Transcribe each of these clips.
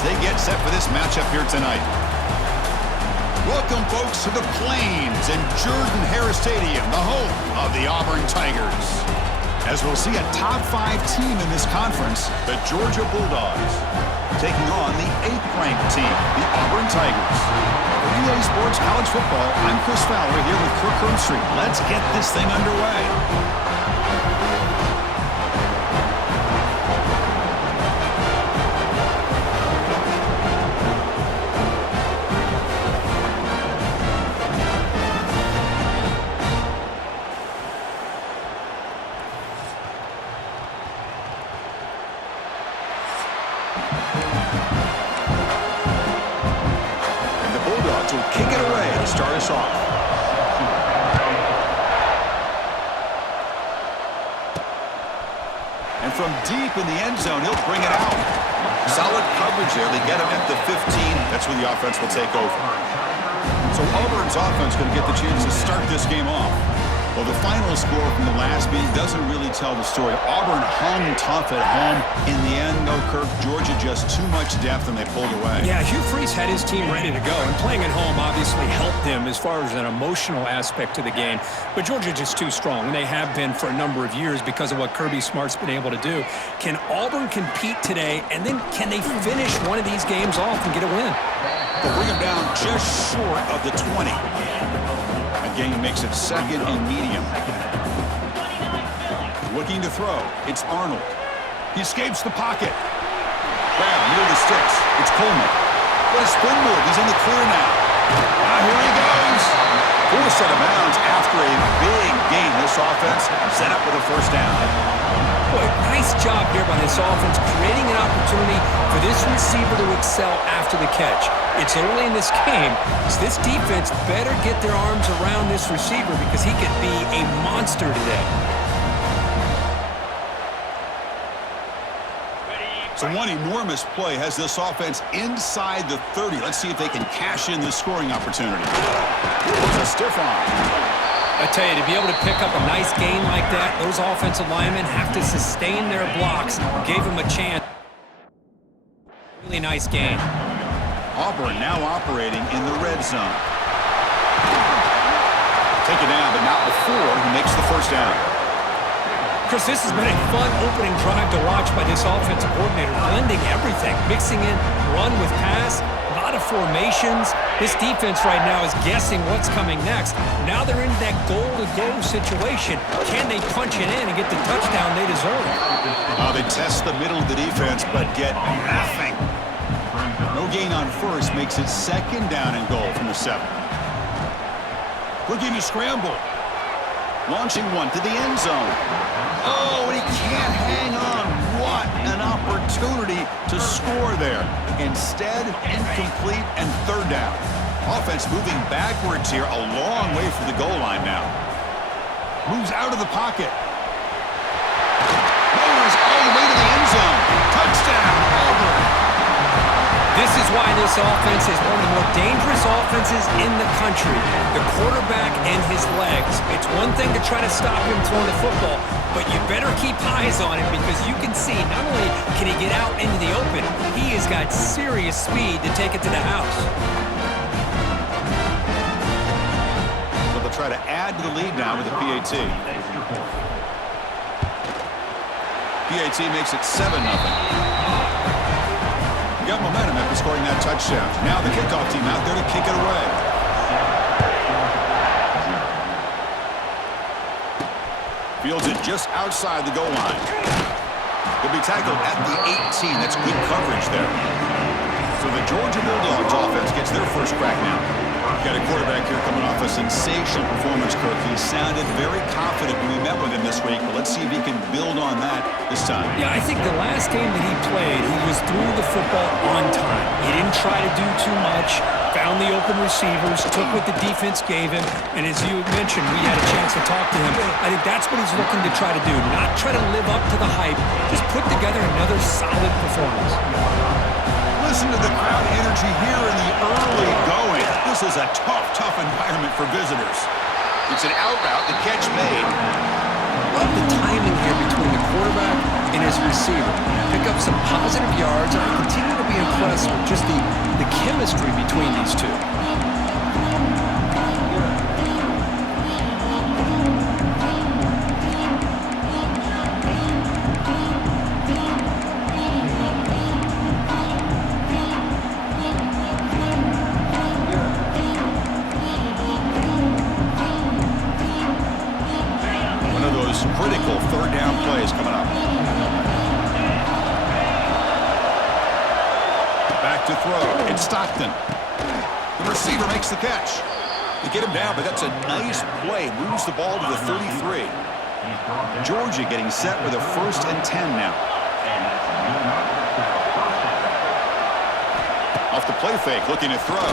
as they get set for this matchup here tonight. Welcome, folks, to the Plains and Jordan-Hare Stadium, the home of the Auburn Tigers. As we'll see a top-5 team in this conference, the Georgia Bulldogs, taking on the 8th-ranked team, the Auburn Tigers. For EA Sports College Football, I'm Chris Fowler here with Kirk Herbstreit. Let's get this thing underway. To kick it away to start us off. And from deep in the end zone, he'll bring it out. Solid coverage there. They get him at the 15. That's where the offense will take over. So Auburn's offense going to get the chance to start this game off. Well, the final score from the last meeting doesn't really tell the story. Auburn hung tough at home. In the end, no, Kirk, Georgia just too much depth, and they pulled away. Yeah, Hugh Freeze had his team ready to go, and playing at home obviously helped them as far as an emotional aspect to the game. But Georgia just too strong, and they have been for a number of years because of what Kirby Smart's been able to do. Can Auburn compete today, and then can they finish one of these games off and get a win? They'll bring him down just short of the 20. Again, makes it second and medium. Looking to throw. It's Arnold. He escapes the pocket. Grab near the sticks. It's Coleman. What a spin move. He's in the clear now. Here he goes. Forced out of bounds after a big gain. This offense set up with a first down. Boy, nice job here by this offense, creating an opportunity for this receiver to excel after the catch. It's early in this game, so this defense better get their arms around this receiver because he could be a monster today. So one enormous play has this offense inside the 30. Let's see if they can cash in this scoring opportunity. It's a stiff arm. I tell you, to be able to pick up a nice gain like that, those offensive linemen have to sustain their blocks. Gave them a chance. Really nice gain. Auburn now operating in the red zone. Take it down, but not before he makes the first down. Chris, this has been a fun opening drive to watch by this offensive coordinator, blending everything, mixing in run with pass, a lot of formations. This defense right now is guessing what's coming next. Now they're in that goal-to-goal situation. Can they punch it in and get the touchdown they deserve? They test the middle of the defense, but get nothing. No gain on first makes it second down and goal from the 7. Looking to scramble. Launching one to the end zone. Oh, and he can't hang on. What an opportunity to score there. Instead, incomplete and third down. Offense moving backwards here, a long way from the goal line now. Moves out of the pocket. Moves all the way to the end zone. Touchdown, Auburn. This is why this offense is one of the more dangerous offenses in the country. The quarterback and his legs. It's one thing to try to stop him throwing the football, but you better keep eyes on him because you can see not only can he get out into the open, he has got serious speed to take it to the house. So they'll try to add to the lead now with the PAT. PAT makes it 7-0. Got momentum after scoring that touchdown. Now the kickoff team out there to kick it away. Fields it just outside the goal line. He'll be tackled at the 18. That's good coverage there. So the Georgia Bulldogs offense gets their first crack now. Got a quarterback here coming off a sensational performance, Kirk. He sounded very confident when we met with him this week, but let's see if he can build on that this time. Yeah, I think the last game that he played, he was through the football on time. He didn't try to do too much, found the open receivers, took what the defense gave him, and as you mentioned, we had a chance to talk to him. I think that's what he's looking to try to do, not try to live up to the hype, just put together another solid performance. Listen to the crowd energy here in the early going. This is a tough environment for visitors. It's an out route, the catch made. Love the timing here between the quarterback and his receiver. Pick up some positive yards, and I continue to be impressed with between these two. One of those critical third down plays coming up. Back to throw. It's Stockton. The receiver makes the catch. They get him down, but that's a nice play. Moves the ball to the 33. Georgia getting set with a 1st and 10 now. Off the play fake, looking to throw.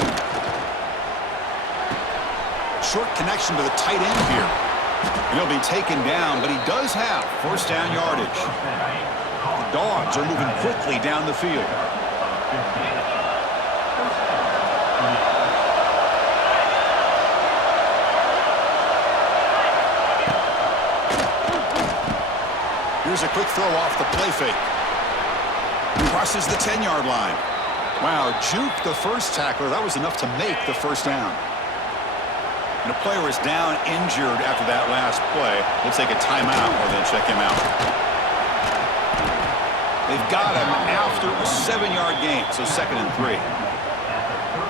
Short connection to the tight end here. And he'll be taken down, but he does have 1st down yardage. The Dogs are moving quickly down the field. Here's a quick throw off the play fake. Crosses the 10-yard line. Wow, juke the first tackler. That was enough to make the 1st down. And a player is down injured after that last play. They'll take a timeout or they'll check him out. They've got him after a 7-yard gain, so 2nd and 3.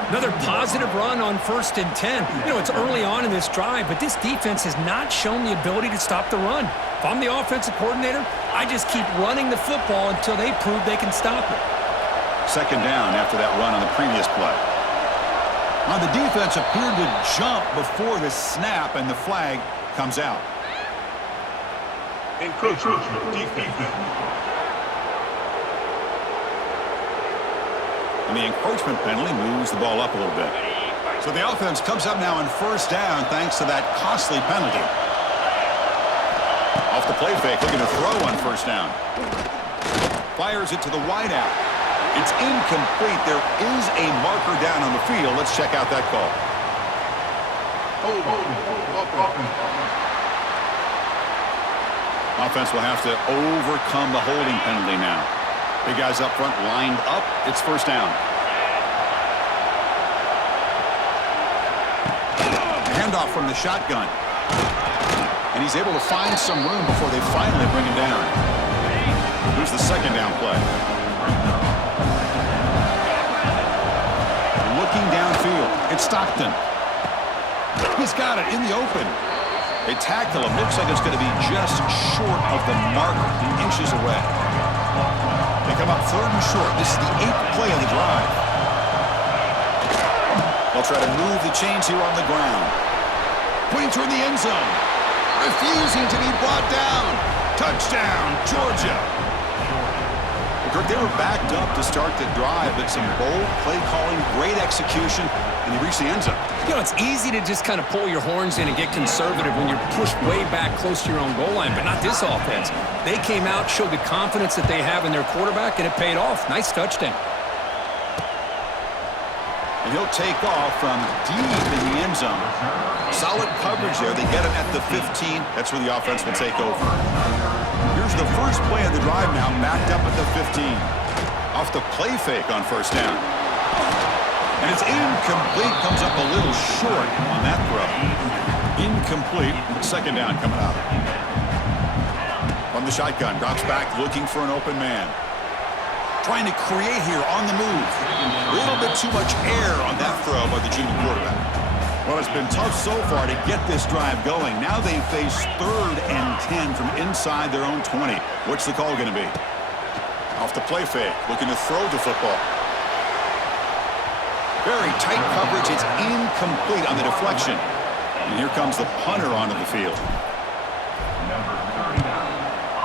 Another positive run on 1st and 10. You know, it's early on in this drive, but this defense has not shown the ability to stop the run. If I'm the offensive coordinator, I just keep running the football until they prove they can stop it. 2nd down after that run on the previous play. Now the defense appeared to jump before the snap, and the flag comes out. Encroachment defense. And the encroachment penalty moves the ball up a little bit. So the offense comes up now on 1st down thanks to that costly penalty. Off the play fake, looking to throw on 1st down. Fires it to the wideout. It's incomplete. There is a marker down on the field. Let's check out that call. Offense will have to overcome the holding penalty now. Big guys up front lined up. It's 1st down. Handoff from the shotgun. And he's able to find some room before they finally bring him down. Here's the 2nd down play. Looking downfield. It's Stockton. He's got it in the open. They tackle him. Looks like it's going to be just short of the mark, inches away. They come up 3rd and short. This is the 8th play of the drive. They'll try to move the chains here on the ground. Putting toward the end zone. Refusing to be brought down. Touchdown, Georgia. They were backed up to start the drive, but some bold play calling, great execution, and they reached the end zone. You know, it's easy to just kind of pull your horns in and get conservative when you're pushed way back close to your own goal line, but not this offense. They came out, showed the confidence that they have in their quarterback, and it paid off. Nice touchdown. And he'll take off from deep in the end zone. Solid coverage there. They get him at the 15. That's where the offense will take over. Here's the first play of the drive now, backed up at the 15. Off the play fake on 1st down. And it's incomplete, comes up a little short on that throw. Incomplete, 2nd down coming up. From the shotgun, drops back, looking for an open man. Trying to create here on the move. A little bit too much air on that throw by the junior quarterback. Well, it's been tough so far to get this drive going. Now they face 3rd and 10 from inside their own 20. What's the call going to be? Off the play fake, looking to throw the football. Very tight coverage. It's incomplete on the deflection. And here comes the punter onto the field. Number 39,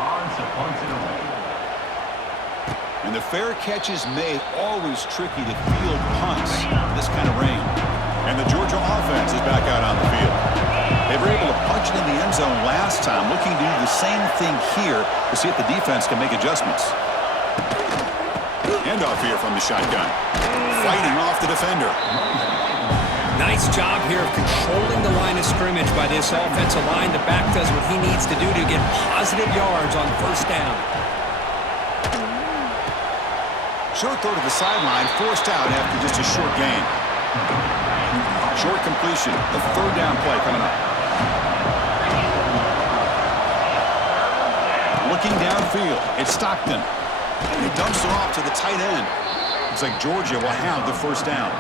odds to punt it away. And the fair catch is made. Always tricky to field punts in this kind of rain. And the Georgia offense is back out on the field. They were able to punch it in the end zone last time, looking to do the same thing here to see if the defense can make adjustments. Handoff here from the shotgun. Fighting off the defender. Nice job here of controlling the line of scrimmage by this offensive line. The back does what he needs to do to get positive yards on 1st down. Short throw to the sideline, forced out after just a short gain. Short completion. The third down play coming up. Looking downfield. It's Stockton. And he dumps it off to the tight end. Looks like Georgia will have the first down.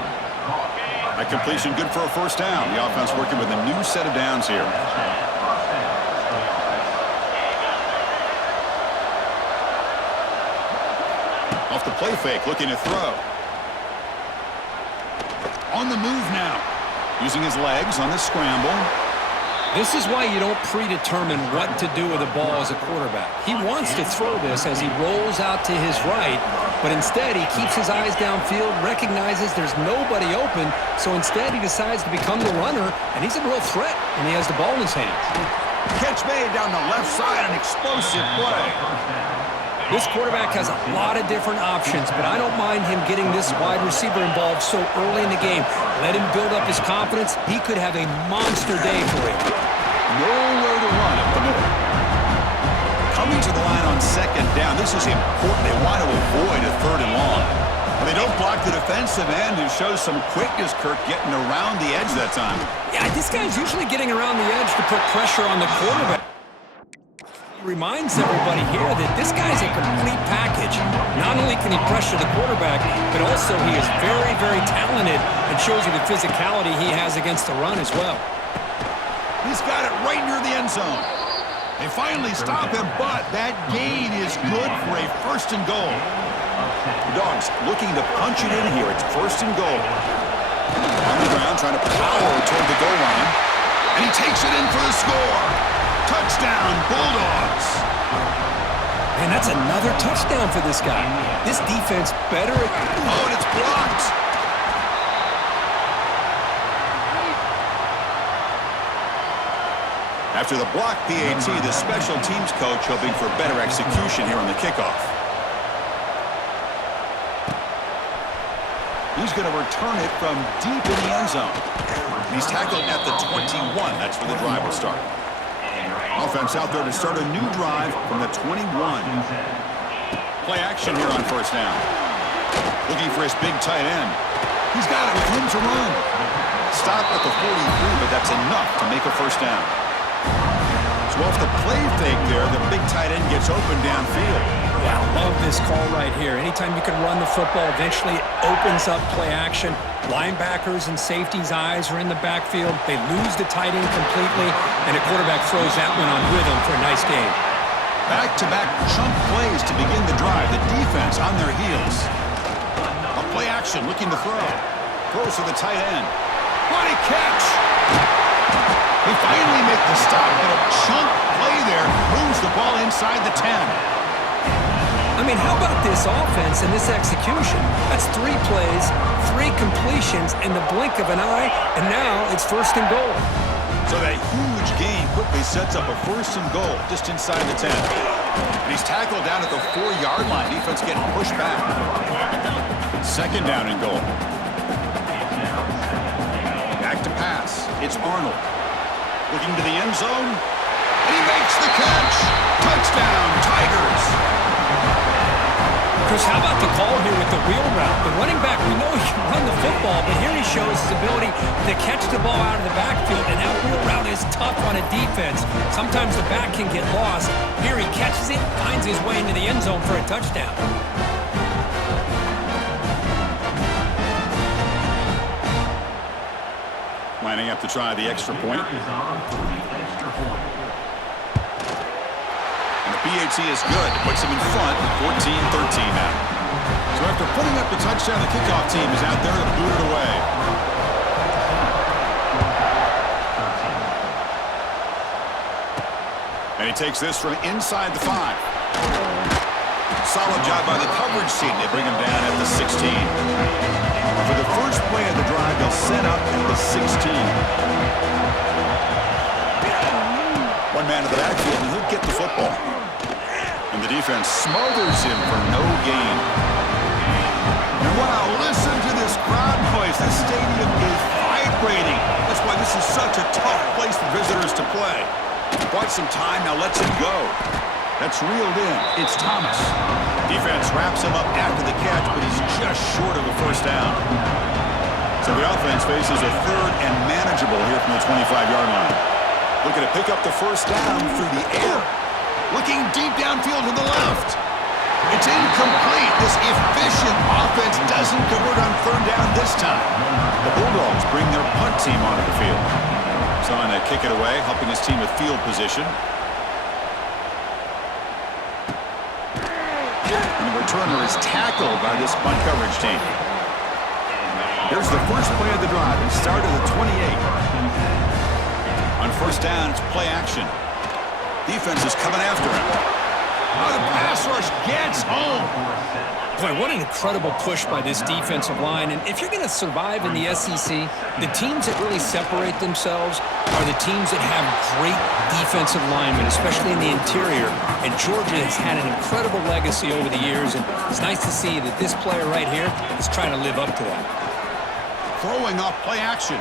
That completion good for a first down. The offense working with a new set of downs here. Off the play fake, looking to throw. On the move now. Using his legs on the scramble. This is why you don't predetermine what to do with the ball as a quarterback. He wants to throw this as he rolls out to his right, but instead he keeps his eyes downfield, recognizes there's nobody open, so instead he decides to become the runner, and he's a real threat when he has the ball in his hands. Catch made down the left side, an explosive play. This quarterback has a lot of different options, but I don't mind him getting this wide receiver involved so early in the game. Let him build up his confidence. He could have a monster day for him. Nowhere to run up the middle. Coming to the line on second down. This is important. They want to avoid a third and long. And they don't block the defensive end, who shows some quickness, Kirk, getting around the edge that time. Yeah, this guy's usually getting around the edge to put pressure on the quarterback. Reminds everybody here that this guy's a complete package. Not only can he pressure the quarterback, but also he is very, very talented and shows you the physicality he has against the run as well. He's got it right near the end zone. They finally stop him, but that gain is good for a first and goal. The Dogs looking to punch it in here. It's first and goal. On the ground, trying to power toward the goal line. And he takes it in for the score. Touchdown, Bulldogs. Man, that's another touchdown for this guy. This defense better. Oh, and it's blocked. After the block PAT, the special teams coach hoping for better execution here on the kickoff. He's going to return it from deep in the end zone. He's tackled at the 21. That's where the drive will start. Offense out there to start a new drive from the 21. Play action here on first down. Looking for his big tight end. He's got it with room to run. Stop at the 43, but that's enough to make a first down. So off the play fake there, the big tight end gets open downfield. Yeah, I love this call right here. Anytime you can run the football, eventually it opens up play action. Linebackers and safeties' eyes are in the backfield. They lose the tight end completely, and a quarterback throws that one on rhythm for a nice game. Back-to-back chunk plays to begin the drive. The defense on their heels. A play action, looking to throw. Throws to the tight end. What a catch! They finally make the stop, but a chunk play there moves the ball inside the 10. I mean, how about this offense and this execution? That's 3 plays, 3 completions in the blink of an eye, and now it's first and goal. So that huge gain quickly sets up a first and goal just inside the 10. And he's tackled down at the 4-yard line. Defense getting pushed back. Second down and goal. Back to pass. It's Arnold. Looking to the end zone. And he makes the catch. Touchdown, Tigers. Chris, how about the call here with the wheel route? The running back, we know he can run the football, but here he shows his ability to catch the ball out of the backfield, and that wheel route is tough on a defense. Sometimes the back can get lost. Here he catches it, finds his way into the end zone for a touchdown. Lining up to try the extra point. PAT is good. Puts him in front, 14-13 now. So after putting up the touchdown, the kickoff team is out there to boot it away. And he takes this from inside the 5. Solid job by the coverage team. They bring him down at the 16. For the first play of the drive, they'll set up at the 16. One man in the backfield, and he'll get the football. And the defense smothers him for no gain. And wow, listen to this crowd noise. This stadium is vibrating. That's why this is such a tough place for visitors to play. Bought some time, now lets it go. That's reeled in. It's Thomas. Defense wraps him up after the catch, but he's just short of a first down. So the offense faces a third and manageable here from the 25-yard line. Looking to pick up the first down through the air. Looking deep downfield to the left. It's incomplete. This efficient offense doesn't convert on third down this time. The Bulldogs bring their punt team onto the field. Trying to kick it away, helping his team with field position. And the returner is tackled by this punt coverage team. Here's the first play of the drive. It started at the 28. On first down, it's play action. Defense is coming after him. Oh, the pass rush gets home. Boy, what an incredible push by this defensive line. And if you're going to survive in the SEC, the teams that really separate themselves are the teams that have great defensive linemen, especially in the interior. And Georgia has had an incredible legacy over the years, and it's nice to see that this player right here is trying to live up to that. Throwing off play action.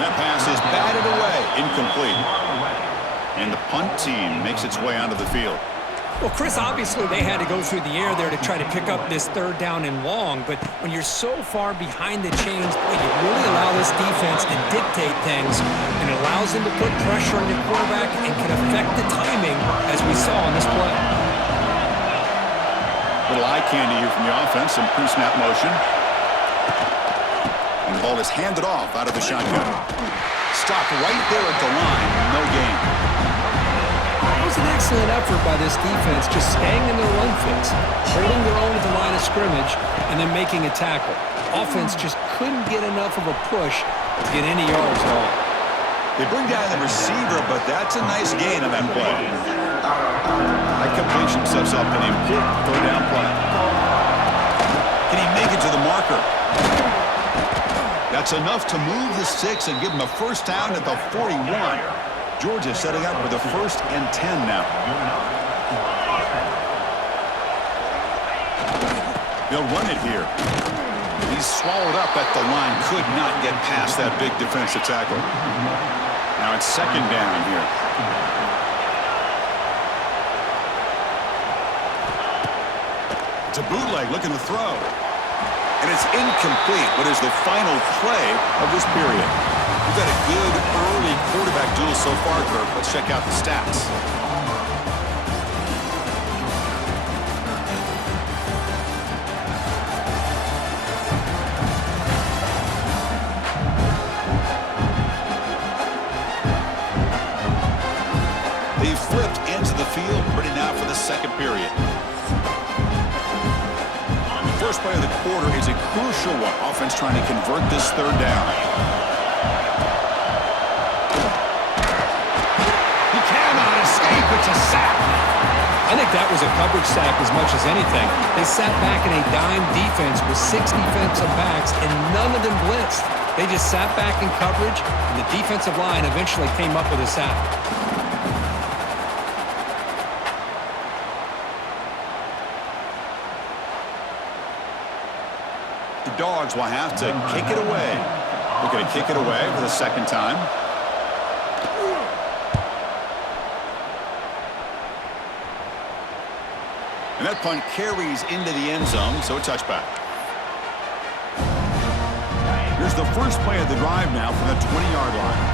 That pass is batted away, incomplete. And the punt team makes its way onto the field. Well, Chris, obviously they had to go through the air there to try to pick up this third down and long, but when you're so far behind the chains, boy, you really allow this defense to dictate things, and it allows them to put pressure on your quarterback and can affect the timing, as we saw in this play. Little eye candy here from the offense, some pre-snap motion. And the ball is handed off out of the shotgun. Stopped right there at the line, no gain. It was an excellent effort by this defense, just staying in their run fits, holding their own at the line of scrimmage, and then making a tackle. Offense just couldn't get enough of a push to get any yards at all. They bring down the receiver, but that's a nice gain on that play. That completion sets up an important third down play. Can he make it to the marker? That's enough to move the sticks and give him a first down at the 41. Georgia setting up for the 1st and 10 now. They'll run it here. He's swallowed up at the line. Could not get past that big defensive tackle. Now it's second down here. It's a bootleg looking to throw. And it's incomplete, but is the final play of this period. We've got a good early quarterback duel so far, Kirk. Let's check out the stats. They flipped into the field, ready now for the second period. First play of the quarter is a crucial one. Offense trying to convert this third down. He cannot escape. It's a sack. I think that was a coverage sack as much as anything. They sat back in a dime defense with 6 defensive backs, and none of them blitzed. They just sat back in coverage, and the defensive line eventually came up with a sack. Dogs will have to kick it away. We're going to kick it away for the second time. And that punt carries into the end zone, so a touchback. Here's the first play of the drive now from the 20-yard line.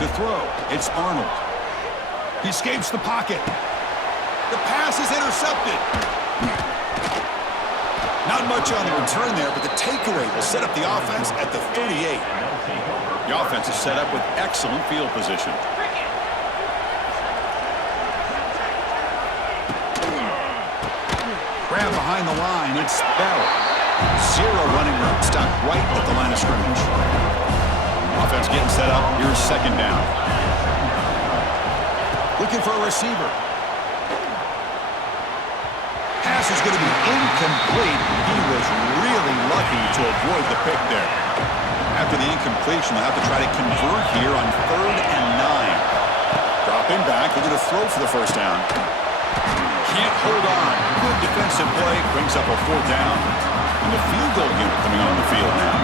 To throw, it's Arnold. He escapes the pocket. The pass is intercepted. Not much on the return there, but the takeaway will set up the offense at the 38. The offense is set up with excellent field position. Grab behind the line, it's Bell. Zero running room, stopped right at the line of scrimmage. Offense getting set up, here's second down. Looking for a receiver. Pass is going to be incomplete. He was really lucky to avoid the pick there. After the incompletion, they'll have to try to convert here on 3rd and 9. Dropping back, looking to throw for the first down. Can't hold on. Good defensive play, brings up a 4th down. And the field goal unit coming on the field now.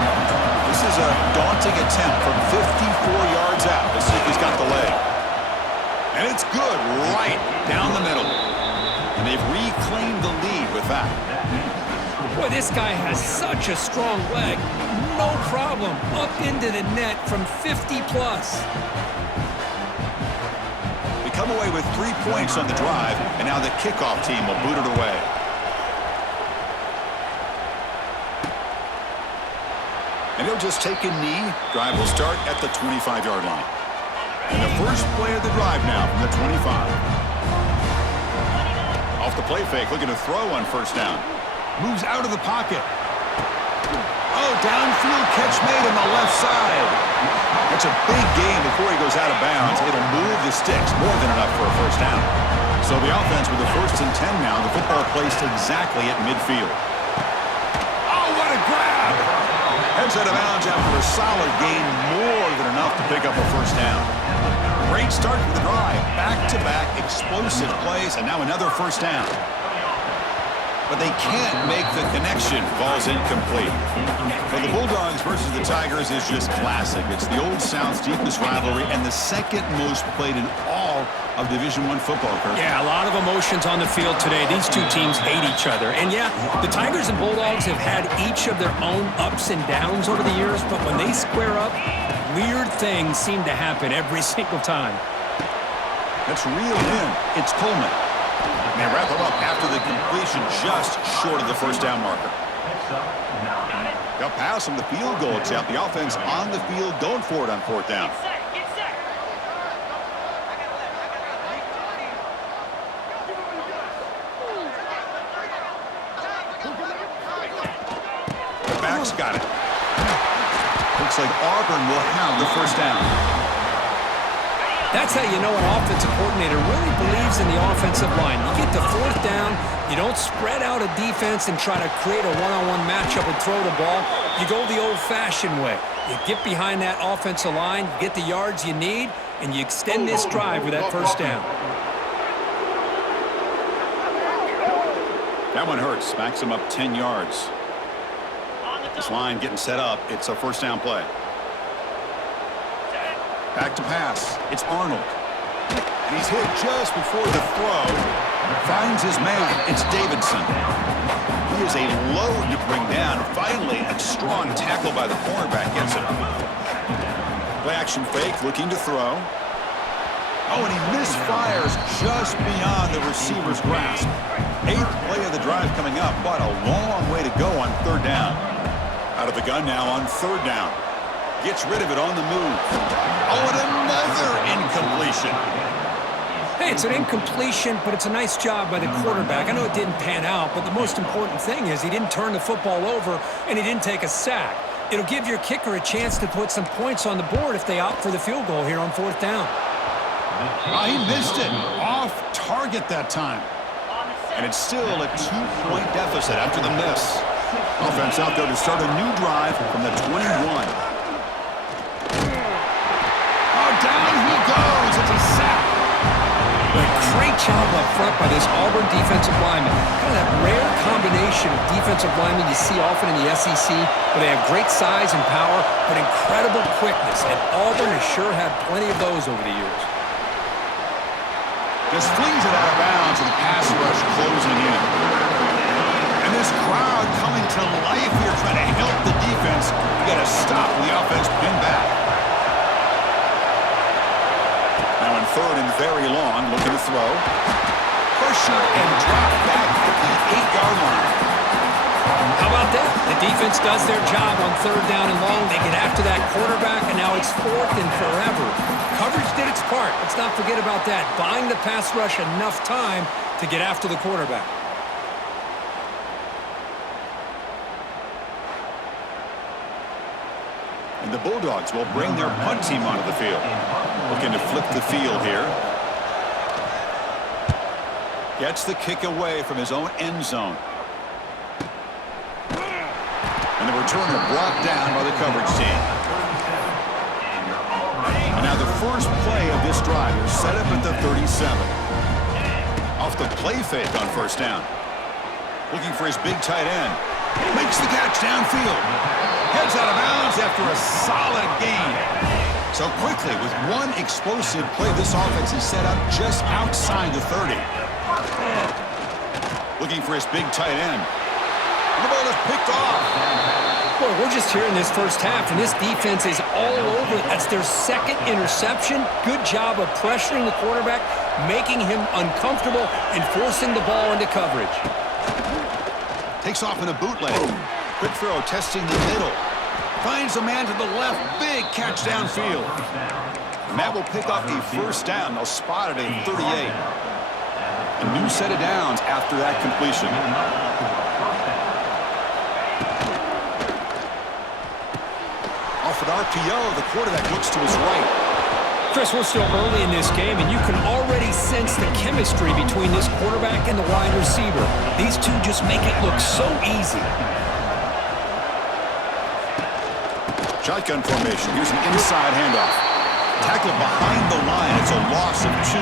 This is a daunting attempt from 54 yards out. Let's see if he's got the leg. And it's good, right down the middle. And they've reclaimed the lead with that. Boy, this guy has such a strong leg. No problem. Up into the net from 50+. They come away with 3 points on the drive, and now the kickoff team will boot it away. And he'll just take a knee. Drive will start at the 25-yard line. And the first play of the drive now from the 25. Off the play fake, looking to throw on first down. Moves out of the pocket. Oh, downfield catch made on the left side. That's a big gain before he goes out of bounds. It'll move the sticks, more than enough for a first down. So the offense with the 1st and 10 now. The football placed exactly at midfield. Oh, what a grab! Heads out of bounds after a solid gain, more than enough to pick up a first down. Great start to the drive. Back-to-back explosive plays, and now another first down. But they can't make the connection. Ball's incomplete. Well, the Bulldogs versus the Tigers is just classic. It's the Old South's deepest rivalry and the second most played in all of Division I football. Kirk. Yeah, a lot of emotions on the field today. These two teams hate each other. And yeah, the Tigers and Bulldogs have had each of their own ups and downs over the years, but when they square up, weird things seem to happen every single time. That's reeled in. It's Coleman. And they wrap him up after the completion just short of the first down marker. They'll pass from the field goal attempt. The offense on the field going for it on fourth down. The back's got it. Looks like Auburn will have the first down. That's how you know an offensive coordinator really believes in the offensive line. You get to fourth down, you don't spread out a defense and try to create a one-on-one matchup and throw the ball. You go the old-fashioned way. You get behind that offensive line, you get the yards you need, and you extend this drive with that first down. That one hurts. Smacks him up 10 yards. This line getting set up. It's a first down play. Back to pass. It's Arnold. And he's hit just before the throw. Finds his man. It's Davidson. He is a load to bring down. Finally, a strong tackle by the cornerback gets it. Play action fake, looking to throw. Oh, and he misfires just beyond the receiver's grasp. 8th play of the drive coming up, but a long way to go on third down. Out of the gun now on third down. Gets rid of it on the move. Oh, and another incompletion. Hey, it's an incompletion, but it's a nice job by the quarterback. I know it didn't pan out, but the most important thing is he didn't turn the football over and he didn't take a sack. It'll give your kicker a chance to put some points on the board if they opt for the field goal here on fourth down. Oh, he missed it. Off target that time. And it's still a 2-point deficit after the miss. Offense out there to start a new drive from the 21. Down he goes. It's a sack. A great job up front by this Auburn defensive lineman. Kind of that rare combination of defensive linemen you see often in the SEC, where they have great size and power, but incredible quickness. And Auburn has sure had plenty of those over the years. Just flings it out of bounds, and the pass rush closing in. And this crowd coming to life here, trying to help the defense. You got to stop the offense, pin back. Now in third and very long, looking to throw. Pressure and drop back at the 8-yard line. How about that? The defense does their job on third down and long. They get after that quarterback, and now it's fourth and forever. Coverage did its part. Let's not forget about that. Buying the pass rush enough time to get after the quarterback. And the Bulldogs will bring their punt team onto the field. Looking to flip the field here. Gets the kick away from his own end zone. And the returner brought down by the coverage team. And now the first play of this drive is set up at the 37. Off the play fake on first down. Looking for his big tight end. Makes the catch downfield. Heads out of bounds after a solid gain. So quickly, with one explosive play, this offense is set up just outside the 30. Looking for his big tight end. And the ball is picked off. Boy, we're just here in this first half, and this defense is all over. That's their second interception. Good job of pressuring the quarterback, making him uncomfortable, and forcing the ball into coverage. Takes off in a bootleg. Quick throw, testing the middle. Finds a man to the left. Big catch downfield. And that will pick up a first down. They'll spot it at 38. A new set of downs after that completion. Off an RPO, the quarterback looks to his right. Chris, we're still early in this game, and you can already sense the chemistry between this quarterback and the wide receiver. These two just make it look so easy. Shotgun formation. Here's an inside handoff. Tackle behind the line. It's a loss of 2.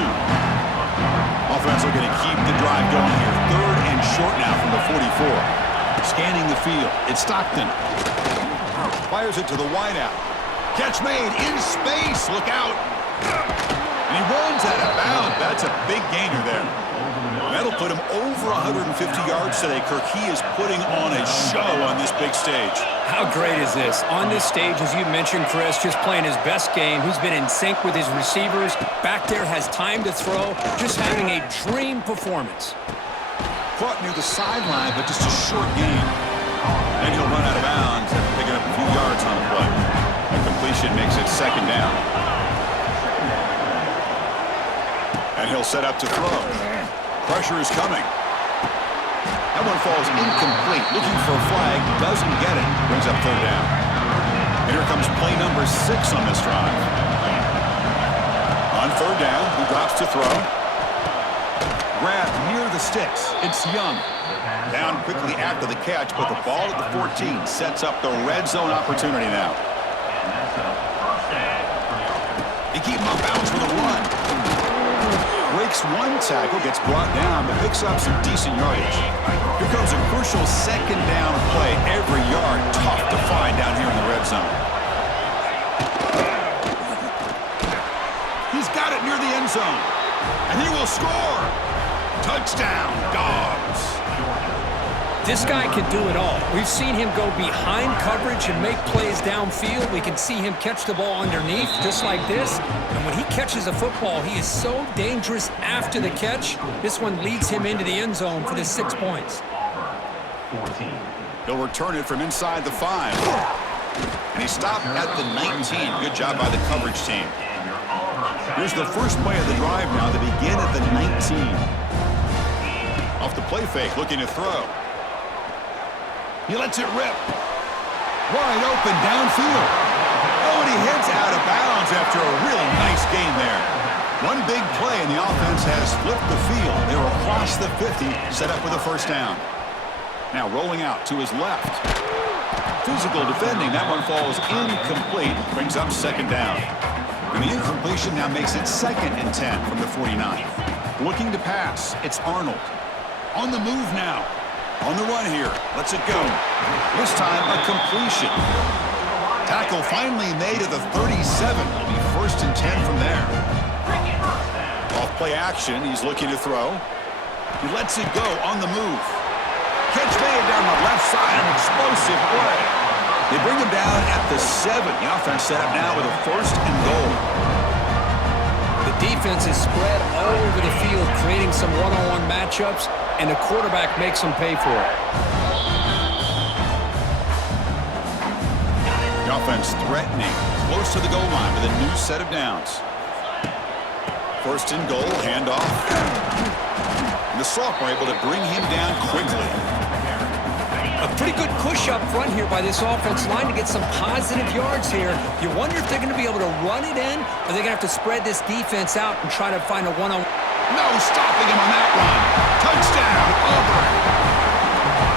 Offense looking to keep the drive going here. 3rd and short now from the 44. Scanning the field. It's Stockton. Fires it to the wideout. Catch made in space. Look out. And he runs out of bounds. That's a big gainer there. That'll put him over 150 yards today, Kirk. He is putting on a show on this big stage. How great is this? On this stage, as you mentioned, Chris, just playing his best game. He's been in sync with his receivers. Back there, has time to throw. Just having a dream performance. Caught near the sideline, but just a short gain. And he'll run out of bounds after picking up a few yards on the play. A completion makes it 2nd down. And he'll set up to throw. Pressure is coming. That one falls incomplete. Looking for a flag. Doesn't get it. Brings up 3rd down. And here comes play number 6 on this drive. On 3rd down, he drops to throw. Grab near the sticks. It's Young. Down quickly after the catch, but the ball at the 14 sets up the red zone opportunity now. They keep him off bounds for the run. Breaks one tackle, gets brought down, but picks up some decent yardage. Here comes a crucial 2nd down play. Every yard tough to find down here in the red zone. He's got it near the end zone. And he will score. Touchdown, Dogs. This guy can do it all. We've seen him go behind coverage and make plays downfield. We can see him catch the ball underneath, just like this. And when he catches a football, he is so dangerous after the catch. This one leads him into the end zone for the 6 points. He'll return it from inside the 5. And he stopped at the 19. Good job by the coverage team. Here's the first play of the drive now. They begin at the 19. Off the play fake, looking to throw. He lets it rip. Wide open downfield. Oh, and he heads out of bounds after a really nice gain there. One big play, and the offense has flipped the field. They're across the 50, set up with a 1st down. Now rolling out to his left. Physical defending. That one falls incomplete. Brings up 2nd down. And the incompletion now makes it 2nd and 10 from the 49. Looking to pass. It's Arnold. On the move now. On the run here. Lets it go. This time a completion. Tackle finally made at the 37. It'll be 1st and 10 from there. Off play action. He's looking to throw. He lets it go on the move. Catch made down the left side. An explosive play. They bring him down at the 7. The offense set up now with a 1st and goal. The defense is spread all over the field, creating some one-on-one matchups, and the quarterback makes them pay for it. The offense threatening, close to the goal line with a new set of downs. 1st and goal, handoff. And the sophomore able to bring him down quickly. A pretty good push up front here by this offense line to get some positive yards here. You wonder if they're going to be able to run it in, or they're going to have to spread this defense out and try to find a one-on-one. No stopping him on that run. Touchdown, Auburn.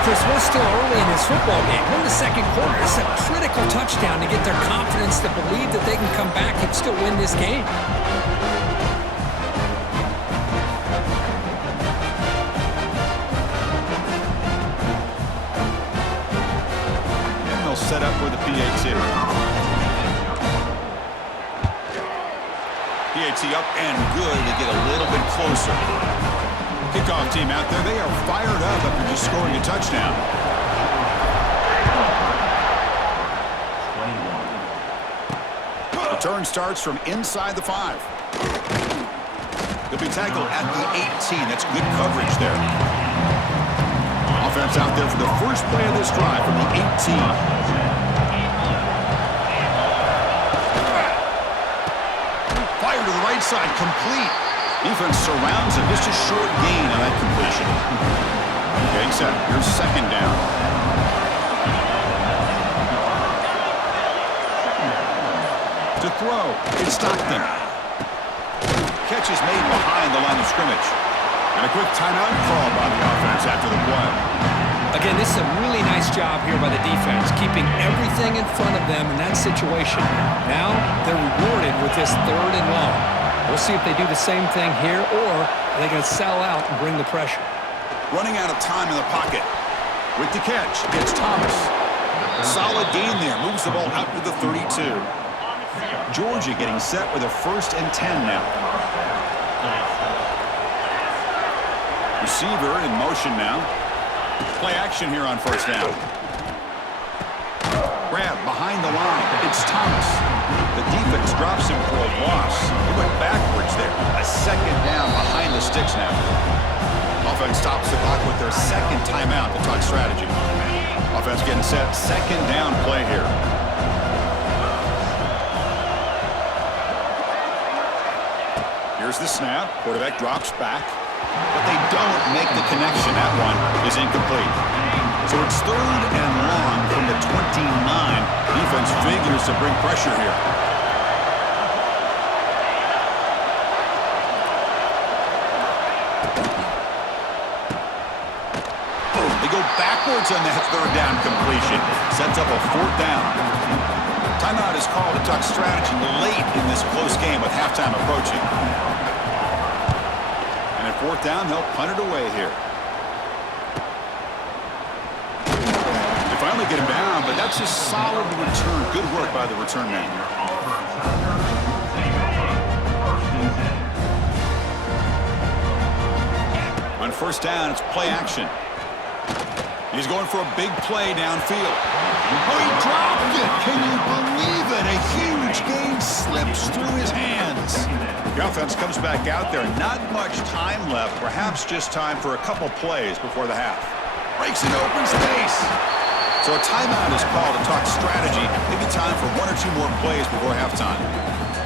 Chris, we're still early in this football game. We're in the 2nd quarter. It's a critical touchdown to get their confidence to believe that they can come back and still win this game. Set up with a PAT. PAT up and good to get a little bit closer. Kickoff team out there, they are fired up after just scoring a touchdown. Return starts from inside the 5. He'll be tackled at the 18. That's good coverage there. Offense out there for the first play of this drive from the 18. Fire to the right side, complete. Defense surrounds him, just a short gain on that completion. Okay, set. Here's second down. To throw, it's Stockton. Catch is made behind the line of scrimmage. And a quick timeout call by the offense after the play. Again, this is a really nice job here by the defense, keeping everything in front of them in that situation. Now they're rewarded with this 3rd and long. We'll see if they do the same thing here, or are they going to sell out and bring the pressure. Running out of time in the pocket. With the catch, it's Thomas. Solid gain there. Moves the ball out to the 32. Georgia getting set with a 1st and 10 now. Receiver in motion now. Play action here on 1st down. Grab behind the line. It's Thomas. The defense drops him for a loss. He went backwards there. A 2nd down behind the sticks now. Offense stops the clock with their 2nd timeout to talk strategy. Offense getting set. 2nd down play here. Here's the snap. Quarterback drops back. But they don't make the connection. That one is incomplete. So it's 3rd and long from the 29. Defense figures to bring pressure here. They go backwards on that 3rd down completion. Sets up a 4th down. Timeout is called to talk strategy late in this close game with halftime approaching. And at 4th down, they'll punt it away here. They finally get him down, but that's a solid return. Good work by the return man. On 1st down, it's play action. He's going for a big play downfield. Oh, he dropped it! Can you believe it? A huge gain slips through his hands. The offense comes back out there. Not much time left. Perhaps just time for a couple plays before the half. Breaks in open space. So a timeout is called to talk strategy. Maybe time for 1 or 2 more plays before halftime.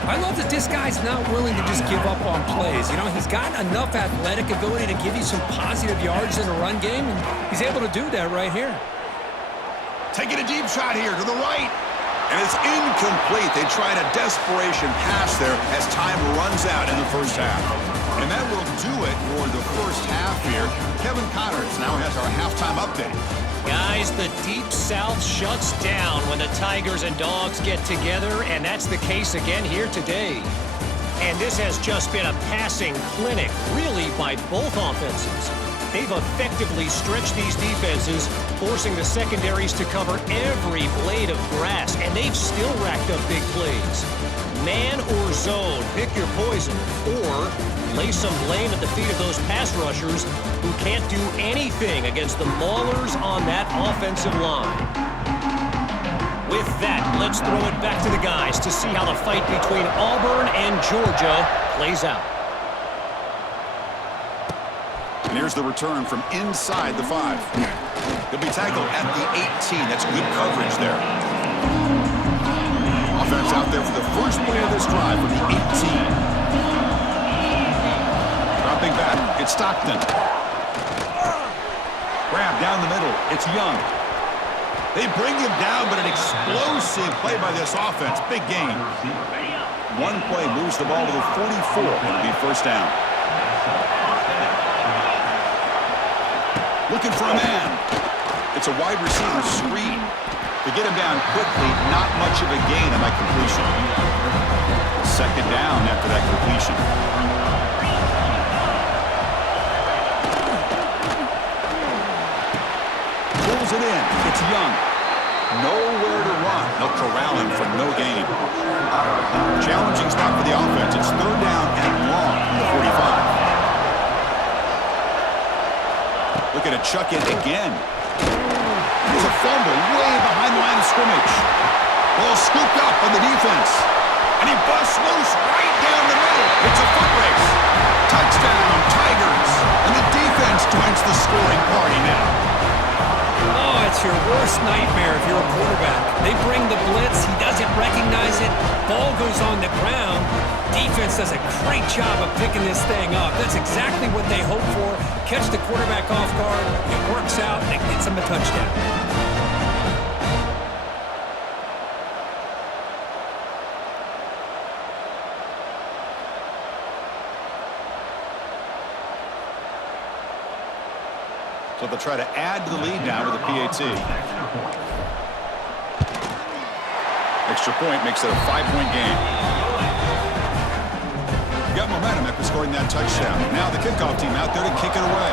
I love that this guy's not willing to just give up on plays. You know, he's got enough athletic ability to give you some positive yards in the run game, and he's able to do that right here. Taking a deep shot here to the right. And it's incomplete. They tried a desperation pass there as time runs out in the 1st half. And that will do it for the 1st half here. Kevin Connors now has our halftime update. Guys, the Deep South shuts down when the Tigers and Dogs get together, and that's the case again here today. And this has just been a passing clinic, really, by both offenses. They've effectively stretched these defenses, forcing the secondaries to cover every blade of grass, and they've still racked up big plays. Man or zone, pick your poison, or lay some blame at the feet of those pass rushers who can't do anything against the maulers on that offensive line. With that, let's throw it back to the guys to see how the fight between Auburn and Georgia plays out. And here's the return from inside the 5. He'll be tackled at the 18. That's good coverage there. Offense out there for the first play of this drive from the 18. Dropping back, it's Stockton. Grab down the middle, it's Young. They bring him down, but an explosive play by this offense. Big gain. One play moves the ball to the 44. It'll be 1st down. Looking for a man. It's a wide receiver screen. To get him down quickly, not much of a gain on that completion. 2nd down after that completion. Pulls it in. It's Young. Nowhere to run. They'll corral him for no gain. Challenging spot for the offense. It's 3rd down and long from the 45. Looking to chuck it again. There's a fumble way behind the line of scrimmage. Ball scooped up on the defense. And he busts loose right down the middle. It's a foot race. Touchdown, Tigers. And the defense joins the scoring party now. Oh, it's your worst nightmare if you're a quarterback. They bring the blitz. He doesn't recognize it. Ball goes on the ground. Defense does a great job of picking this thing up. That's exactly what they hope for. Catch the quarterback off guard. It works out, and it gets him a touchdown. So they'll try to add to the lead now with a PAT. Extra point makes it a 5-point game. Got momentum after scoring that touchdown. Now the kickoff team out there to kick it away.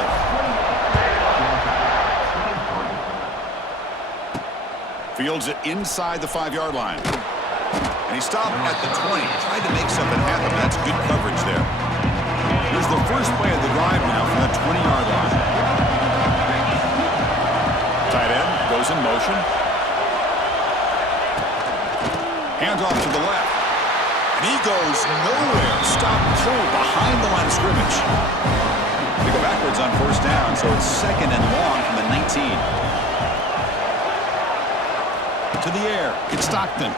Fields it inside the 5-yard line. And he stopped at the 20. Tried to make something happen. That's good coverage there. Here's the first play of the drive now from the 20-yard line. Tight end goes in motion. Hands off to the left. And he goes nowhere. Stop cold behind the line of scrimmage. They go backwards on first down, so it's second and long from the 19. To the air. It's Stockton.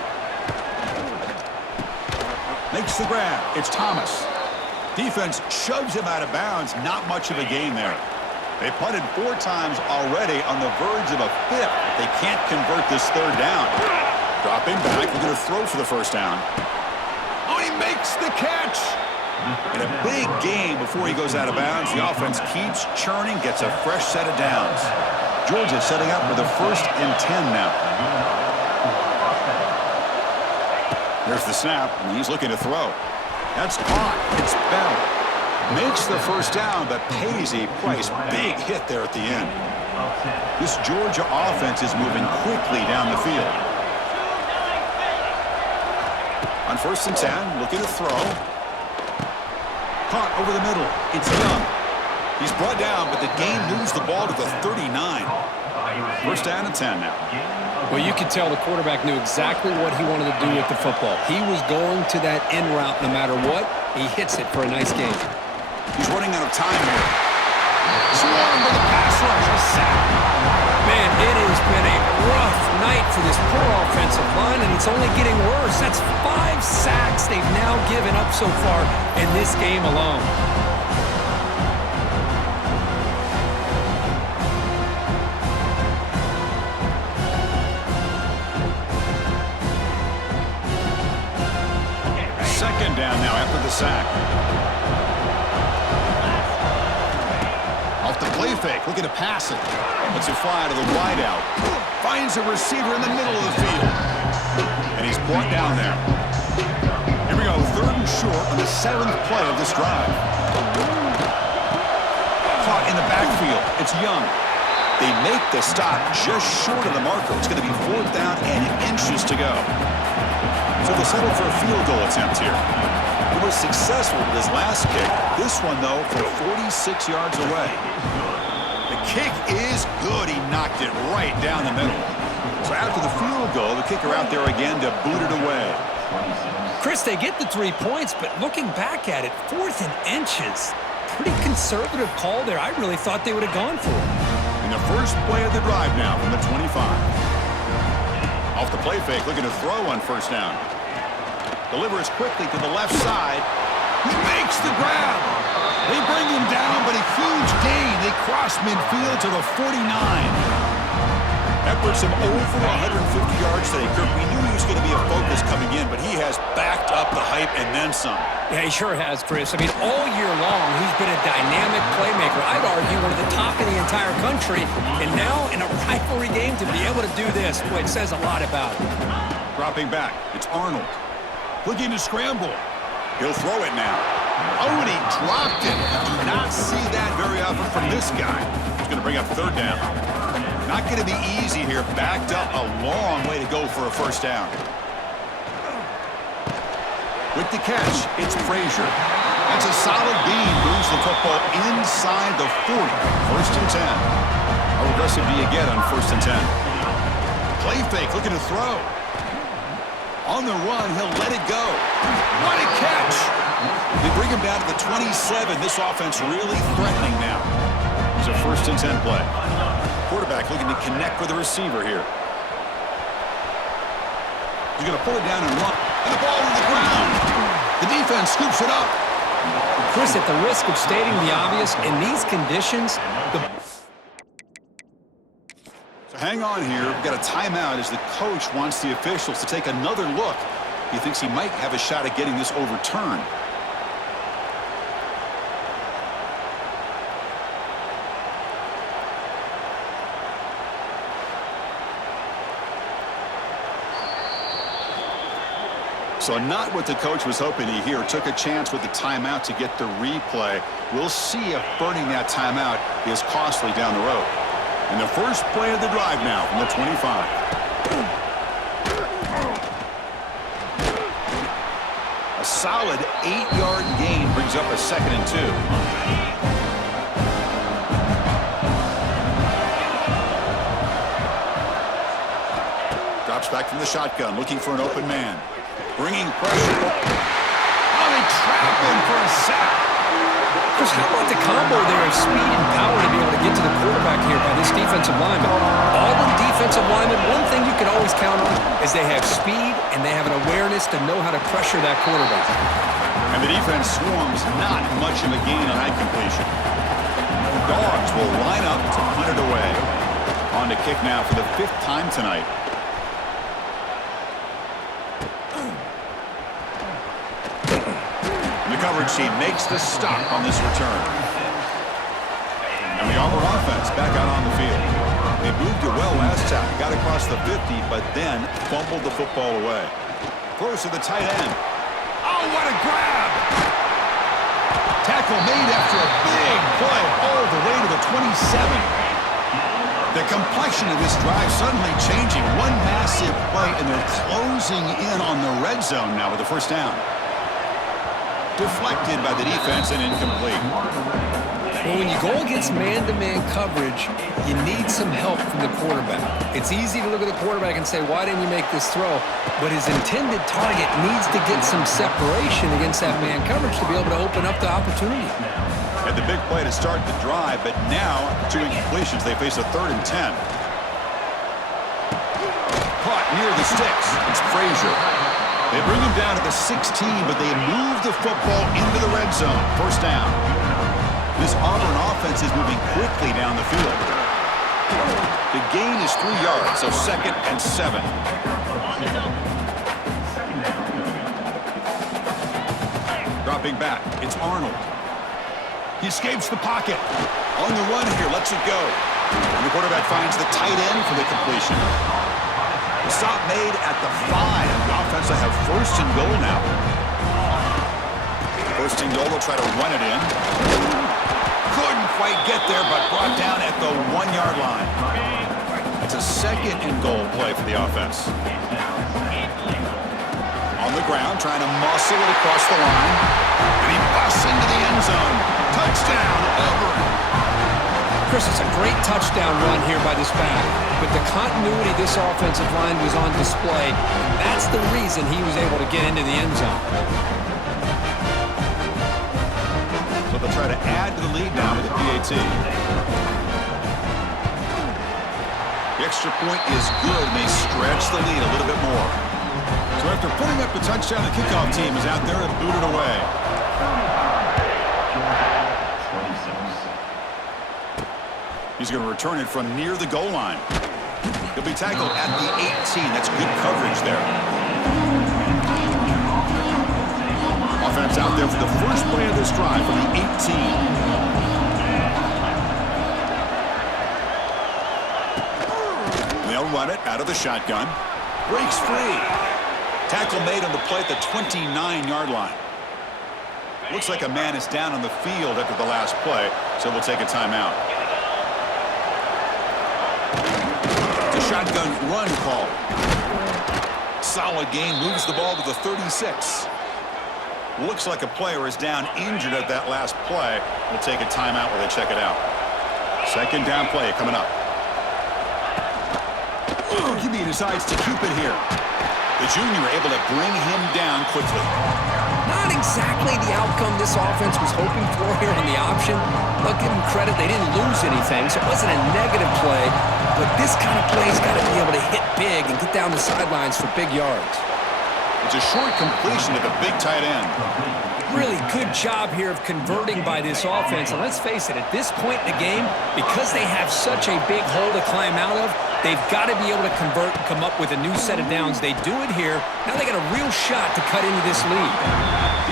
Makes the grab. It's Thomas. Defense shoves him out of bounds. Not much of a gain there. They punted 4 times already on the verge of a 5th. They can't convert this third down. Dropping back. We're going to throw for the first down. Oh, he makes the catch. In a big game before he goes out of bounds, the offense keeps churning, gets a fresh set of downs. Georgia setting up for the 1st and 10 now. There's the snap, and he's looking to throw. That's caught. It's Bell. Makes the first down, but pays a price. Big hit there at the end. This Georgia offense is moving quickly down the field. On 1st and 10, looking to throw. Caught over the middle. It's Young. He's brought down, but the game moves the ball to the 39. 1st down and 10 now. Well, you could tell the quarterback knew exactly what he wanted to do with the football. He was going to that in route no matter what. He hits it for a nice game. He's running out of time here. Swarmed by the pass rush. A sack. Man, it has been a rough night for this poor offensive line, and it's only getting worse. That's 5 sacks they've now given up so far in this game alone. Second down now after the sack. Off the play fake, looking to pass it. Lets it fly to the wide out. Finds a receiver in the middle of the field. And he's brought down there. Here we go, 3rd and short on the 7th play of this drive. Caught in the backfield. It's Young. They make the stop just short of the marker. It's going to be 4th down and inches to go. So they'll settle for a field goal attempt here. He was successful with his last kick. This one, though, from 46 yards away. The kick is good. He knocked it right down the middle. So after the field goal, the kicker out there again to boot it away. Chris, they get the 3 points, but looking back at it, 4th and inches. Pretty conservative call there. I really thought they would have gone for it. In the first play of the drive now from the 25. Off the play fake, looking to throw on 1st down. Delivers quickly to the left side. He makes the grab. They bring him down, but a huge gain. They cross midfield to the 49. That puts him over 150 yards today. Kirk, we knew he was going to be a focus coming in, but he has backed up the hype and then some. Yeah, he sure has, Chris. I mean, all year long, he's been a dynamic playmaker. I'd argue one of the top in the entire country. And now, in a rivalry game, to be able to do this, boy, it says a lot about him. Dropping back, it's Arnold. Looking to scramble. He'll throw it now. Oh, and he dropped it. Do not see that very often from this guy. He's going to bring up 3rd down. Not going to be easy here. Backed up a long way to go for a 1st down. With the catch, it's Frazier. That's a solid gain. Moves the football inside the 40. 1st and 10. How aggressive do you get on 1st and 10? Play fake, looking to throw. On the run, he'll let it go. What a catch! They bring him down to the 27. This offense really threatening now. It's a 1st and 10 play. Quarterback looking to connect with the receiver here. He's going to pull it down and run. And the ball to the ground. The defense scoops it up. Chris, at the risk of stating the obvious, in these conditions, So hang on here. We've got a timeout as the coach wants the officials to take another look. He thinks he might have a shot at getting this overturned. So not what the coach was hoping to hear. Took a chance with the timeout to get the replay. We'll see if burning that timeout is costly down the road. And the first play of the drive now from the 25. A solid 8-yard gain brings up a 2nd and 2. Drops back from the shotgun, looking for an open man. Bringing pressure. Oh, they trap him for a sack. Chris, how about the combo there of speed and power to be able to get to the quarterback here by this defensive lineman? Auburn defensive linemen, one thing you can always count on is they have speed and they have an awareness to know how to pressure that quarterback. And the defense swarms not much of a gain on that completion. The Dogs will line up to punt it away. On to kick now for the 5th time tonight. The coverage team makes the stop on this return. And the Auburn offense back out on the field. They moved it well last time, got across the 50, but then fumbled the football away. Throws to the tight end. Oh, what a grab! Tackle made after a big play all the way to the 27. The complexion of this drive suddenly changing. One massive play, and they're closing in on the red zone now with the 1st down. Deflected by the defense and incomplete. Well, when you go against man-to-man coverage, you need some help from the quarterback. It's easy to look at the quarterback and say, why didn't you make this throw? But his intended target needs to get some separation against that man coverage to be able to open up the opportunity. Had the big play to start the drive, but now, 2 incompletions, they face a 3rd and 10. Caught near the sticks. It's Frazier. They bring him down to the 16, but they move the football into the red zone. 1st down. This Auburn offense is moving quickly down the field. The gain is 3 yards, so 2nd and 7. Dropping back, it's Arnold. He escapes the pocket. On the run here, lets it go. And the quarterback finds the tight end for the completion. The stop made at the 5. The offense will have 1st and goal now. 1st and goal, they'll try to run it in. Couldn't quite get there, but brought down at the 1-yard line. It's a 2nd and goal play for the offense. On the ground, trying to muscle it across the line. And he busts into the end zone. Touchdown, Auburn. Chris, it's a great touchdown run here by this back, but the continuity of this offensive line was on display, and that's the reason he was able to get into the end zone. So they'll try to add to the lead now with the PAT. The extra point is good, and they stretch the lead a little bit more. So after putting up the touchdown, the kickoff team is out there and booted away. He's going to return it from near the goal line. He'll be tackled at the 18. That's good coverage there. Offense out there for the first play of this drive from the 18. They'll run it out of the shotgun. Breaks free. Tackle made on the play at the 29-yard line. Looks like a man is down on the field after the last play, so we'll take a timeout. The shotgun run call. Solid gain, moves the ball to the 36. Looks like a player is down injured at that last play. We'll take a timeout while they check it out. 2nd down play coming up. QB decides to keep it here. The junior able to bring him down quickly. Not exactly the outcome this offense was hoping for here on the option. But give them credit, they didn't lose anything, so it wasn't a negative play. But this kind of play's got to be able to hit big and get down the sidelines for big yards. It's a short completion to the big tight end. Really good job here of converting by this offense. And let's face it, at this point in the game, because they have such a big hole to climb out of, they've got to be able to convert and come up with a new set of downs. They do it here. Now they got a real shot to cut into this lead.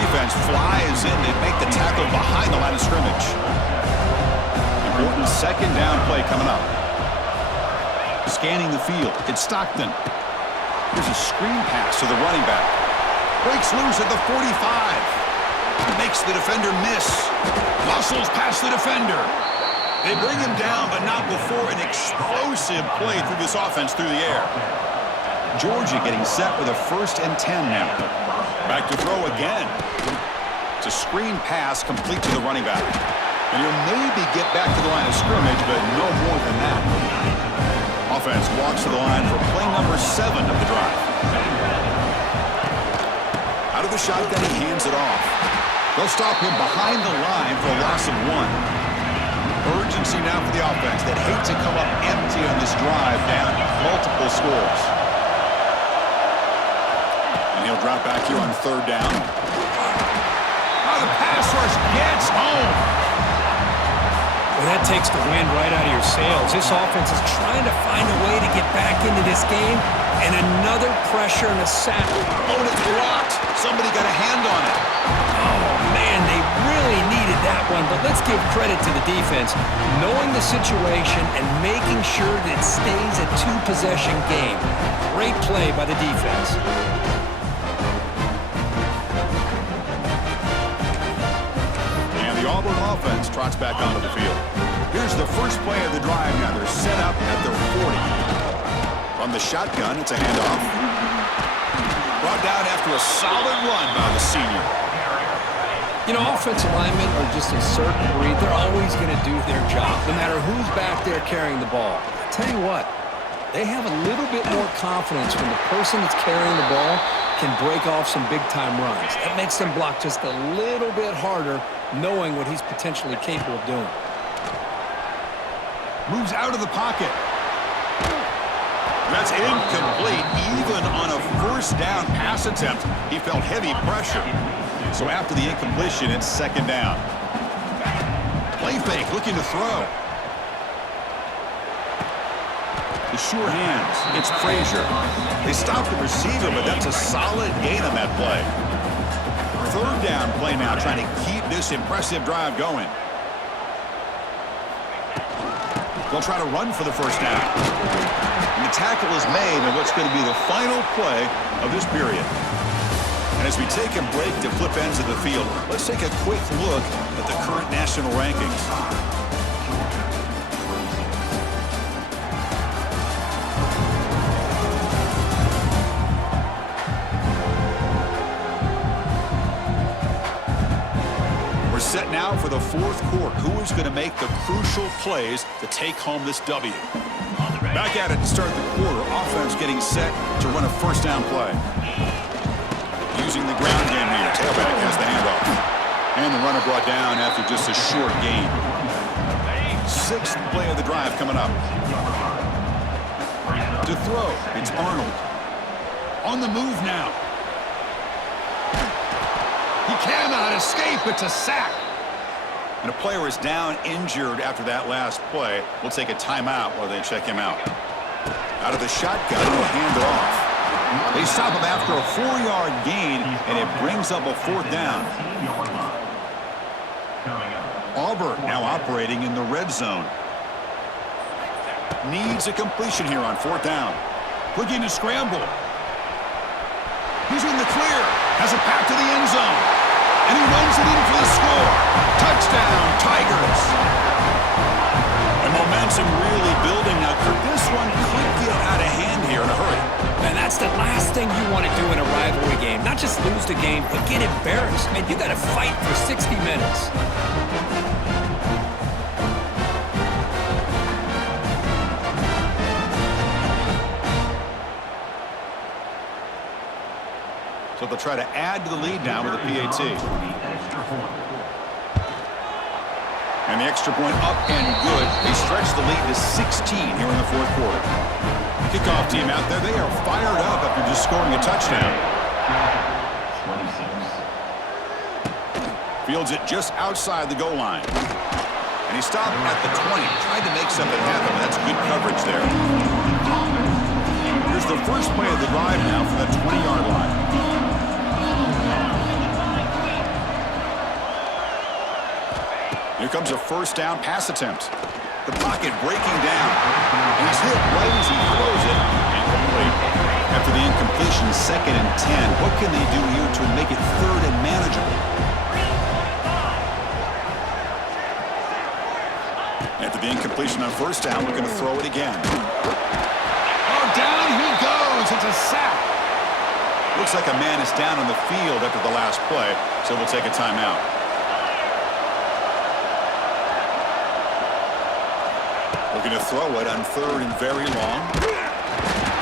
Defense flies in and make the tackle behind the line of scrimmage. Important second down play coming up. Scanning the field, it's Stockton. Here's a screen pass to the running back. Breaks loose at the 45. Makes the defender miss. Muscles past the defender. They bring him down, but not before an explosive play through this offense through the air. Georgia getting set with a 1st and 10 now. Back to throw again. It's a screen pass complete to the running back. And he'll maybe get back to the line of scrimmage, but no more than that. Offense walks to the line for play number 7 of the drive. Out of the shotgun, he hands it off. They'll stop him behind the line for a loss of 1. Urgency now for the offense that hate to come up empty on this drive down multiple scores. And he'll drop back here on 3rd down. Oh, the pass rush gets home. Well, that takes the wind right out of your sails. This offense is trying to find a way to get back into this game, and another pressure and a sack. Oh, and it's blocked. Somebody got a hand on it. Oh, man, they really needed that one, but let's give credit to the defense. Knowing the situation and making sure that it stays a 2-possession game. Great play by the defense. And the Auburn offense trots back onto the field. Here's the first play of the drive now. They're set up at their 40. From the shotgun, it's a handoff. Brought down after a solid run by the senior. You know, offensive linemen are just a certain breed. They're always going to do their job, no matter who's back there carrying the ball. I'll tell you what, they have a little bit more confidence when the person that's carrying the ball can break off some big-time runs. That makes them block just a little bit harder, knowing what he's potentially capable of doing. Moves out of the pocket. That's incomplete. Even on a 1st down pass attempt, he felt heavy pressure. So after the incompletion, it's 2nd down. Play fake, looking to throw. The sure hands. It's Frazier. They stopped the receiver, but that's a solid gain on that play. 3rd down play now, trying to keep this impressive drive going. They'll try to run for the 1st down. And the tackle is made on what's going to be the final play of this period. And as we take a break to flip ends of the field, let's take a quick look at the current national rankings. We're set now for the 4th quarter. Who is going to make the crucial plays to take home this W? Back at it to start the quarter. Offense getting set to run a 1st down play. Using the ground game here. Tailback has the handoff. And the runner brought down after just a short gain. 6th play of the drive coming up. To throw, it's Arnold. On the move now. He cannot escape. It's a sack. And a player is down injured after that last play. We'll take a timeout while they check him out. Out of the shotgun, he'll hand it off. They stop him after a 4-yard gain, and it brings up a 4th down. Auburn now operating in the red zone. Needs a completion here on 4th down. Looking to scramble. He's in the clear. Has a pass to the end zone. And he runs it in for the score. Touchdown, Tigers. And momentum really building now. This one could get out of hand here in a hurry. And that's the last thing you want to do in a rivalry game. Not just lose the game, but get embarrassed. Man, you got to fight for 60 minutes. So they'll try to add to the lead now with a PAT. And the extra point up and good. They stretch the lead to 16 here in the fourth quarter. Kickoff team out there, they are fired up after just scoring a touchdown. Fields it just outside the goal line. And he stopped at the 20, tried to make something happen, but that's good coverage there. Here's the first play of the drive now from the 20-yard line. Here comes a first down pass attempt. The pocket breaking down. And he's hit right as he throws it. Incomplete. After the incompletion, 2nd and 10. What can they do here to make it 3rd and manageable? After the incompletion on first down, looking to throw it again. Oh, down he goes. It's a sack. Looks like a man is down on the field after the last play, so we'll take a timeout. Looking to throw it on 3rd and very long.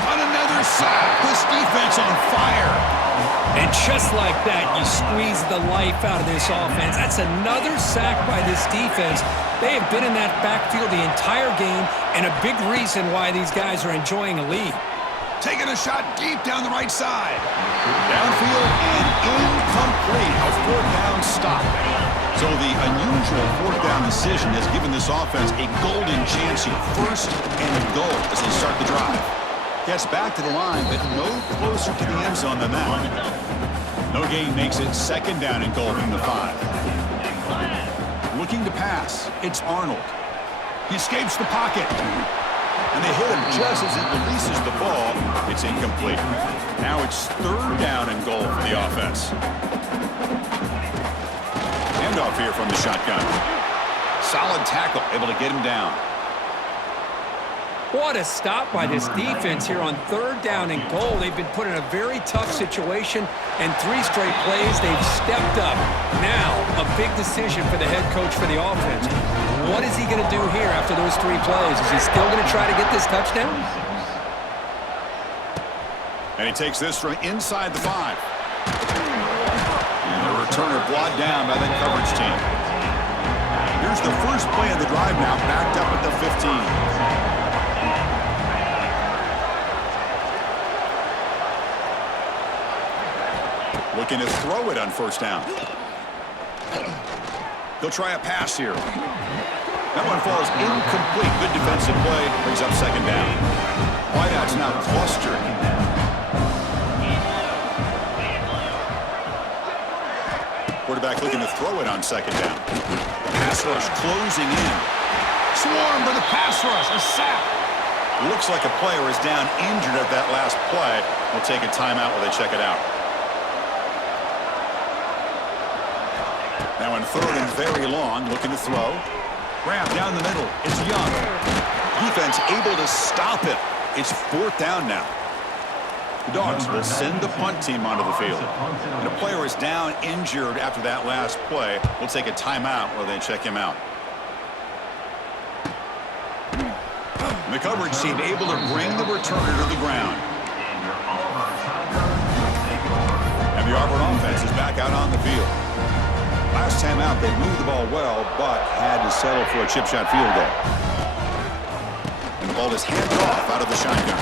On another sack. This defense on fire. And just like that, you squeeze the life out of this offense. That's another sack by this defense. They have been in that backfield the entire game, and a big reason why these guys are enjoying a lead. Taking a shot deep down the right side. Downfield and incomplete. A 4th down stop. So the unusual 4th down decision has given this offense a golden chance here. 1st and goal as they start the drive. Gets back to the line, but no closer to the end zone than that. No gain makes it 2nd down and goal from the 5. Looking to pass. It's Arnold. He escapes the pocket. And they hit him just as he releases the ball. It's incomplete. Now it's 3rd down and goal for the offense. Handoff here from the shotgun. Solid tackle, able to get him down. What a stop by this defense here on 3rd down and goal. They've been put in a very tough situation, and 3 straight plays, they've stepped up. Now, a big decision for the head coach for the offense. What is he going to do here after those 3 plays? Is he still going to try to get this touchdown? And he takes this from inside the 5. And the returner brought down by that coverage team. Here's the first play of the drive now, backed up at the 15. Looking to throw it on first down. He'll try a pass here. That one falls incomplete. Good defensive play. Brings up 2nd down. Wideouts now clustered. Quarterback looking to throw it on 2nd down. Pass rush closing in. Swarmed by the pass rush. A sack. Looks like a player is down injured at that last play. We'll take a timeout while they check it out. Now in 3rd and very long, looking to throw. Grab down the middle. It's Young. Defense able to stop it. It's 4th down now. The Dogs will send the punt team onto the field. And a player is down injured after that last play. We'll take a timeout while they check him out. And the coverage team able to bring the returner to the ground. And the Auburn offense is back out on the field. Last time out, they moved the ball well, but had to settle for a chip shot field goal. And the ball is handed off out of the shotgun.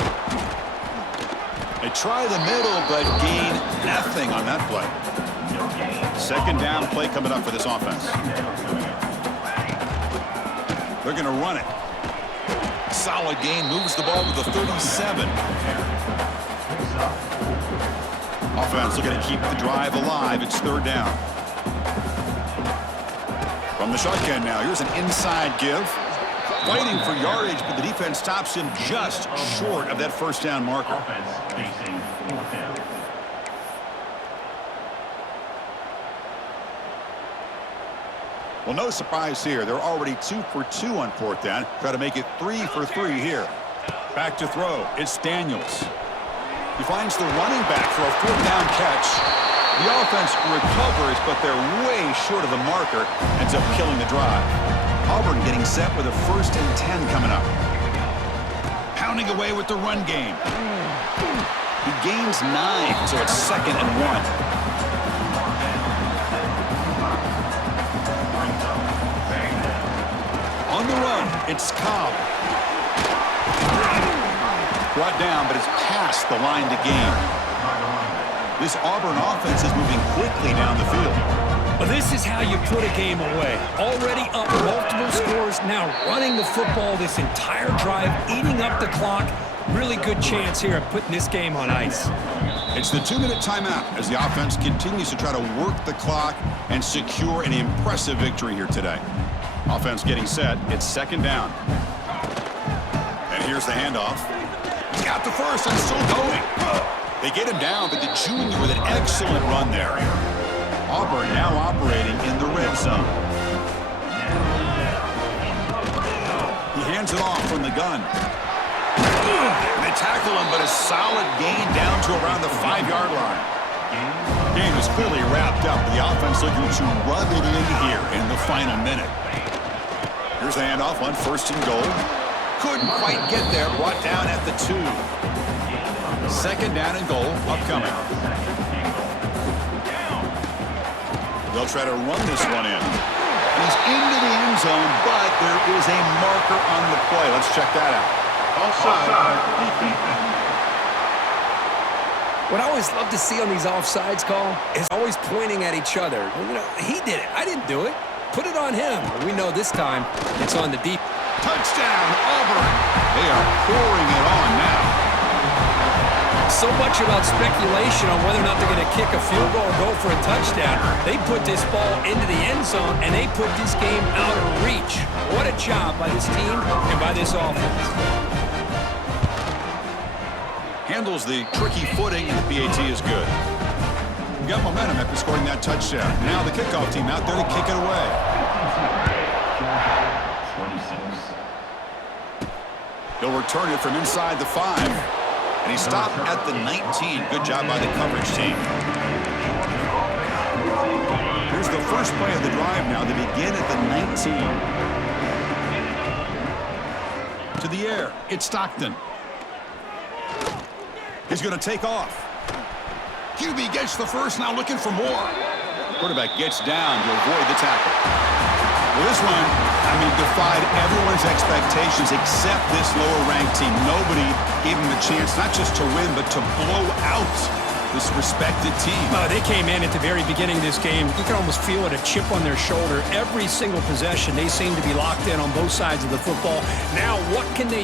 They try the middle, but gain nothing on that play. 2nd down play coming up for this offense. They're going to run it. Solid gain, moves the ball to the 37. Offense looking to keep the drive alive. It's 3rd down. From the shotgun now, here's an inside give. Fighting for yardage, but the defense stops him just short of that 1st down marker. Well, no surprise here. They're already 2 for 2 on 4th down. Try to make it 3 for 3 here. Back to throw. It's Daniels. He finds the running back for a 4th down catch. The offense recovers, but they're way short of the marker. Ends up killing the drive. Auburn getting set with a 1st and 10 coming up. Pounding away with the run game. He gains 9, so it's 2nd and 1. On the run, it's Cobb. Brought down, but it's past the line to gain. This Auburn offense is moving quickly down the field. Well, this is how you put a game away. Already up multiple scores, now running the football this entire drive, eating up the clock. Really good chance here of putting this game on ice. It's the 2-minute timeout as the offense continues to try to work the clock and secure an impressive victory here today. Offense getting set. It's 2nd down. And here's the handoff. He's got the first and still going. They get him down, but the junior with an excellent run there. Auburn now operating in the red zone. He hands it off from the gun. They tackle him, but a solid gain down to around the 5-yard line. Game is clearly wrapped up, but the offense looking to rub it in here in the final minute. Here's the handoff on 1st and goal. Couldn't quite get there, brought down at the 2. 2nd down and goal upcoming. They'll try to run this one in. He's into the end zone, but there is a marker on the play. Let's check that out. What I always love to see on these offsides call is always pointing at each other. You know, he did it. I didn't do it. Put it on him. We know this time it's on the deep. Touchdown, Auburn. They are pouring it on now. So much about speculation on whether or not they're going to kick a field goal or go for a touchdown. They put this ball into the end zone, and they put this game out of reach. What a job by this team and by this offense. Handles the tricky footing, and the PAT is good. We got momentum after scoring that touchdown. Now the kickoff team out there to kick it away. 26. He'll return it from inside the 5. And he stopped at the 19. Good job by the coverage team. Here's the first play of the drive now. They begin at the 19. To the air. It's Stockton. He's going to take off. QB gets the first, now looking for more. Quarterback gets down to avoid the tackle. Well, this one, defied everyone's expectations except this lower-ranked team. Nobody gave him a chance not just to win, but to blow out this respected team. They came in at the very beginning of this game. You can almost feel it, a chip on their shoulder. Every single possession, they seem to be locked in on both sides of the football. Now, what can they